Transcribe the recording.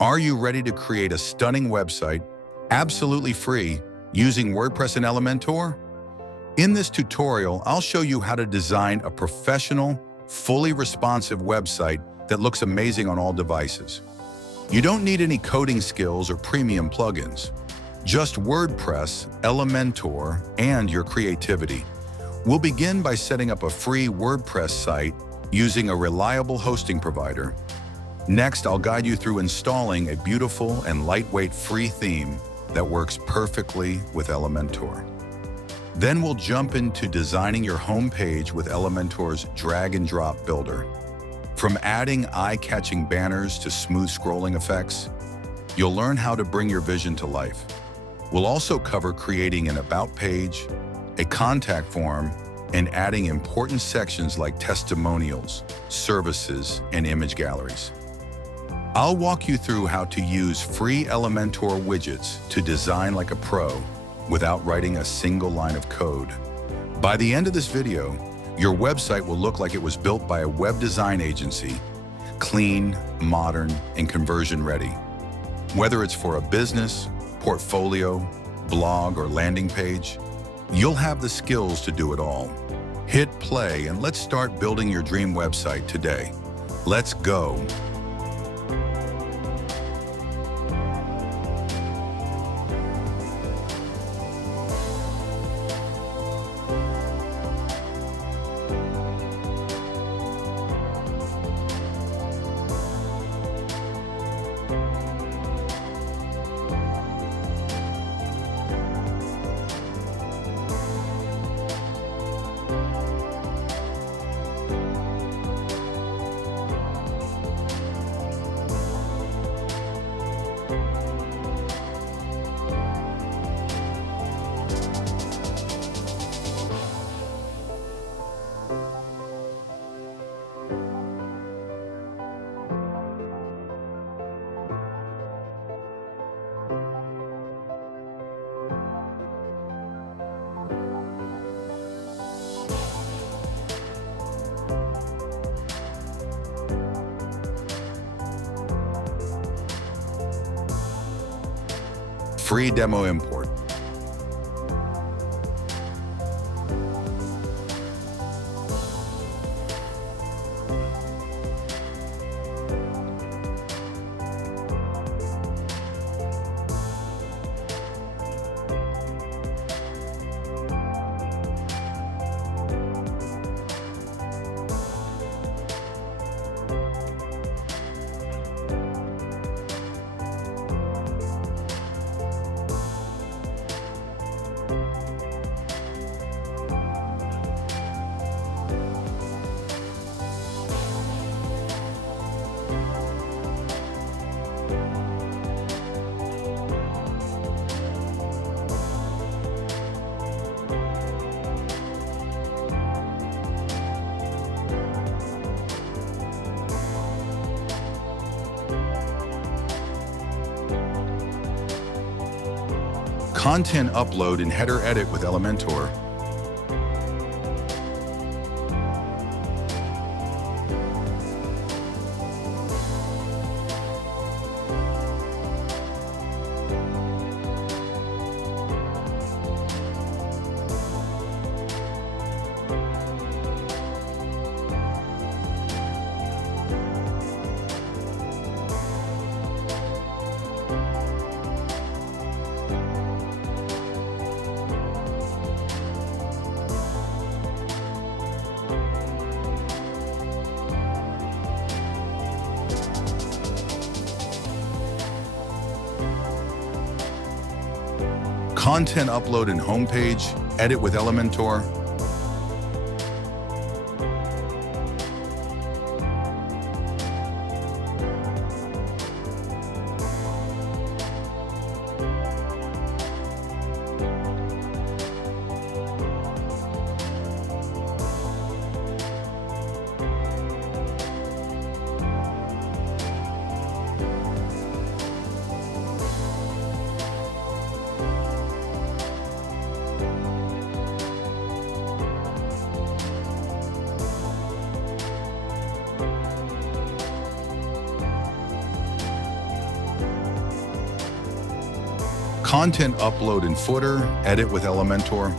Are you ready to create a stunning website, absolutely free, using WordPress and Elementor? In this tutorial, I'll show you how to design a professional, fully responsive website that looks amazing on all devices. You don't need any coding skills or premium plugins, just WordPress, Elementor, and your creativity. We'll begin by setting up a free WordPress site using a reliable hosting provider. Next, I'll guide you through installing a beautiful and lightweight free theme that works perfectly with Elementor. Then we'll jump into designing your homepage with Elementor's drag-and-drop builder. From adding eye-catching banners to smooth scrolling effects, you'll learn how to bring your vision to life. We'll also cover creating an About page, a contact form, and adding important sections like testimonials, services, and image galleries. I'll walk you through how to use free Elementor widgets to design like a pro without writing a single line of code. By the end of this video, your website will look like it was built by a web design agency, clean, modern, and conversion ready. Whether it's for a business, portfolio, blog, or landing page, you'll have the skills to do it all. Hit play and let's start building your dream website today. Let's go. Free demo import. Content upload and header edit with Elementor. Content upload and homepage, edit with Elementor. content upload and footer, edit with Elementor,